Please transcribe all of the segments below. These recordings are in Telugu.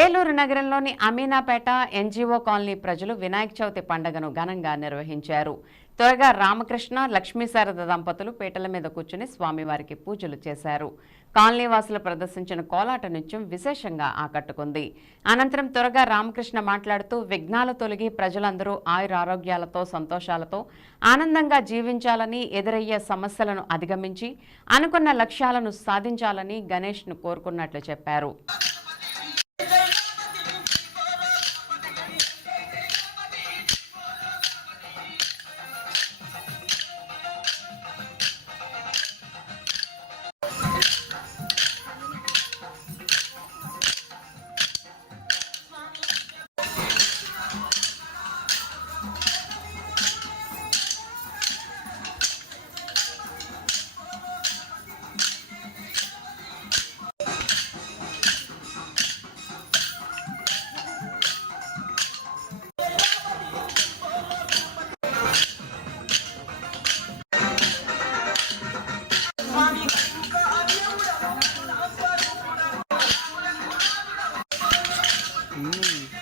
ఏలూరు నగరంలోని అమీనాపేట ఎన్జీఓ కాలనీ ప్రజలు వినాయక చవితి పండుగను ఘనంగా నిర్వహించారు. త్వరగా రామకృష్ణ లక్ష్మీ శారద దంపతులు పీటల మీద కూర్చుని స్వామివారికి పూజలు చేశారు. కాలనీ వాసులు ప్రదర్శించిన కోలాట నృత్యం విశేషంగా ఆకట్టుకుంది. అనంతరం త్వరగా రామకృష్ణ మాట్లాడుతూ విఘ్నాలు తొలగి ప్రజలందరూ ఆయురారోగ్యాలతో సంతోషాలతో ఆనందంగా జీవించాలని ఎదురయ్యే సమస్యలను అధిగమించి అనుకున్న లక్ష్యాలను సాధించాలని గణేష్ను కోరుకున్నట్లు చెప్పారు. Hmm.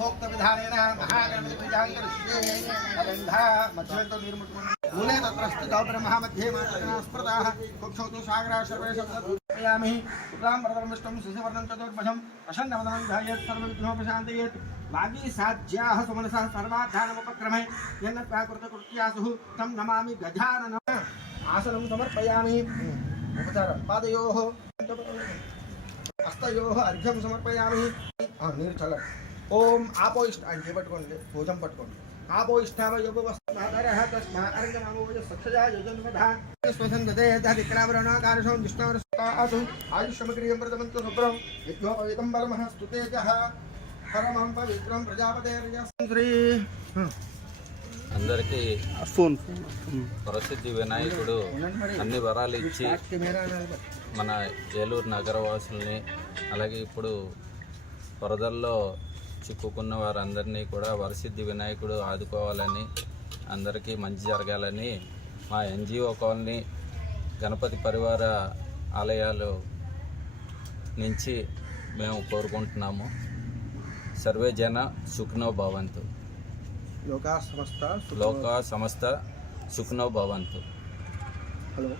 అల్పోక్త విధానేన మహాగణపతి మూలే తత్ర స్థితో మధ్యే స్మృతాః కుక్షౌతు సాగరా సర్వే శుక్లాం వరదం విష్ణుం శశివర్ణం చతుర్భుజం ప్రసన్నవదనం ధ్యాయేత్ సర్వవిఘ్నోపశాంతయేత్ వాగీ సాధ్యాः సుమనసः సర్వాధ్యానముపక్రమే యన్న ప్రాకృతకృత్యాసు తం నమామి గజానన ఆసనం సమర్పయామి ఉపచార పాదయోः అర్ఘ్యం సమర్పయామి నీరు చల్ల ఓం ఆపో ఇష్ట ఆయన చేపట్టుకోండి భుజం పట్టుకోండి. ఆపో ఇష్టావ యోగవస్నాదరః తస్మా అరంగమామోజ సక్షజా యోజన్వధా స్వసం గతే దధిక్రావరణాకారశం విష్ణవరస్తాసు ఆయుష్యమగ్రియం ప్రథమంతు శుభ్రం. యజ్ఞోపవితం బలమః స్తుతేజః. పరమం పవిత్రం ప్రజాపతేర్యసం శ్రీ. అందరికీ ప్రసిద్ధి వినాయకుడు అన్ని వరాలు ఇచ్చి మన ఏలూరు నగరవాసుల్ని అలాగే ఇప్పుడు వరదల్లో చిక్కుకున్న వారందరినీ కూడా వరసిద్ధి వినాయకుడు ఆదుకోవాలని అందరికీ మంచి జరగాలని మా ఎన్జిఓ కాలనీ గణపతి పరివార ఆలయాలు నుంచి మేము కోరుకుంటున్నాము. సర్వే జన సుఖనో భవంతు. లోకా సమస్త లోక సమస్త సుఖనో భవంతు. హలో.